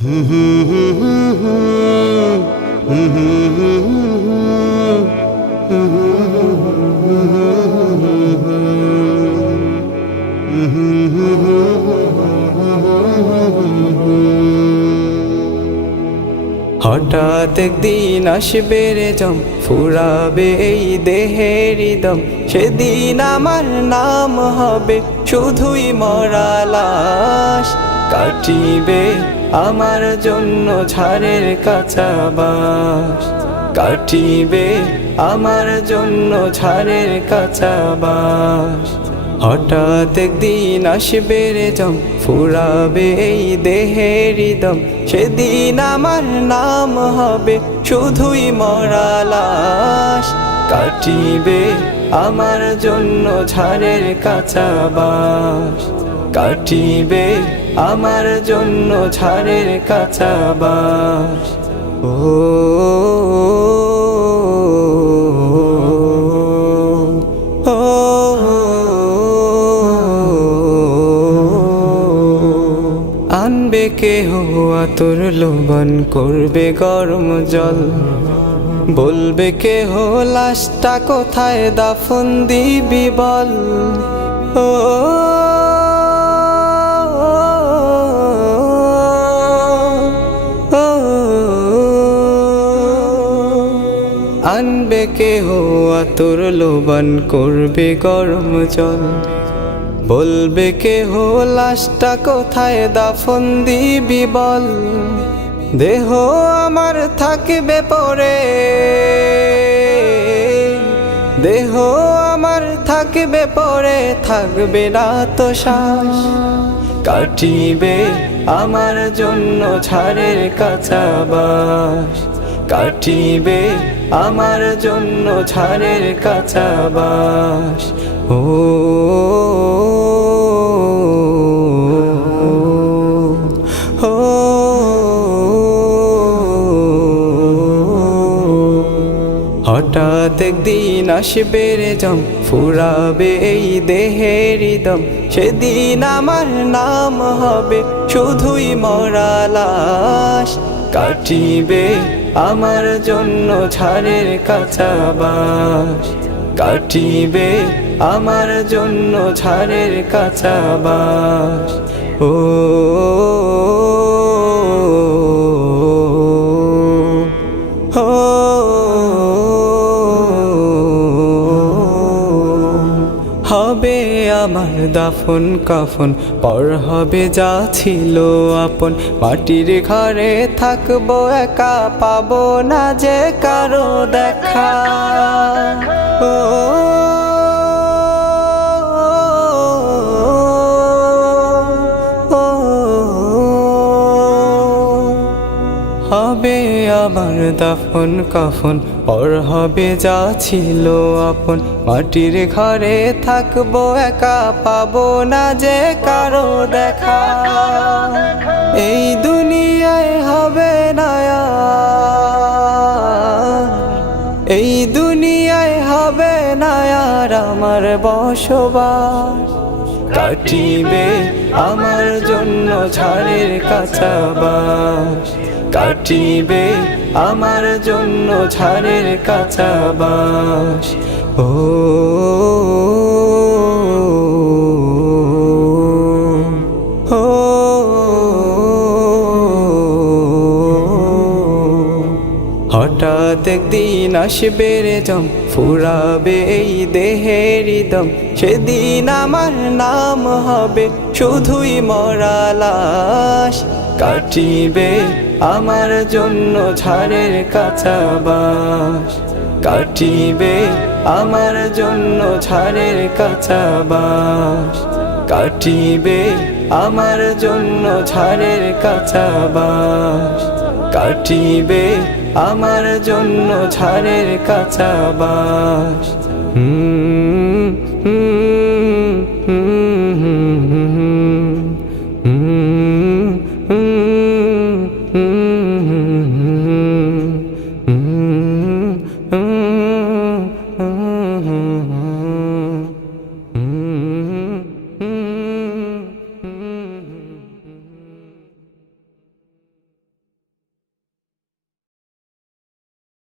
হঠাৎ একদিন আসবে রে জম, ফুরাবে এই দেহের দম। সেদিন আমার নাম হবে শুধুই মরা লাশ। কাটিবে আমার জন্য ঝাড়ের কাঁচা বাঁশ, কাটিবে আমার জন্য ঝাড়ের কাঁচা বাঁশ। হঠাৎ একদিন আসবে রে জম, ফুরাবে এই দেহের দম। সেদিন আমার নাম হবে শুধুই মরা লাশ। কাটিবে আমার জন্য ঝাড়ের কাঁচা বাঁশ, কাটিবে আমার জন্য ঝাড়ের কাঁচা বাঁশ। ও আনবে কেহ আতর লোবন, করবে গরম জল। বলবে কেহ লাশটা কোথায় দাফন দিবি বল। ও আনবে কেহ আতর লোবন, করবে গরম জল। বলবে কেহ লাশটা কোথায় দাফন দিবি বল। দেহ আমার থাকবে পরে, দেহ আমার থাকবে পরে, থাকবে না তো শ্বাস। কাটিবে আমার জন্য ঝাড়ের কাঁচা বাঁশ, কাটিবে আমার জন্য ঝাড়ের কাঁচা বাঁশ। ও হঠাৎ একদিন আসবে রে জম, ফুরাবে এই দেহের দম। সেদিন আমার নাম হবে শুধুই মরা লাশ। কাটিবে আমার জন্য ঝাড়ের কাঁচা বাঁশ, কাটিবে আমার জন্য ঝাড়ের কাঁচা বাঁশ। ও হবে আমার দাফন কাফন, পর হবে যা ছিল আপন। মাটির ঘরে থাকবো একা, পাবো না যে কারো দেখা। ও হবে আমার দাফন কাফন, পর হবে যা ছিল আপন। মাটির ঘরে থাকবো একা, পাবো না যে কারো দেখা। এই দুনিয়ায় হবে না আর, এই দুনিয়ায় হবে না আর আমার বসবাস। কাটিবে আমার জন্য ঝাড়ের কাঁচা বাঁশ, কাটিবে আমার জন্য ঝাড়ের কাঁচা বাঁশ। ও হঠাৎ একদিন আসবে রে জম, ফুরাবে এই দেহের দম। সেদিন আমার নাম হবে শুধুই মরা লাশ। কাটিবে আমার জন্য ঝাড়ের কাঁচা বাঁশ, কাটিবে আমার জন্য ঝাড়ের কাঁচা বাঁশ, কাটিবে আমার জন্য ঝাড়ের কাঁচা বাঁশ, কাটিবে আমার জন্য ঝাড়ের কাঁচা বাঁশ।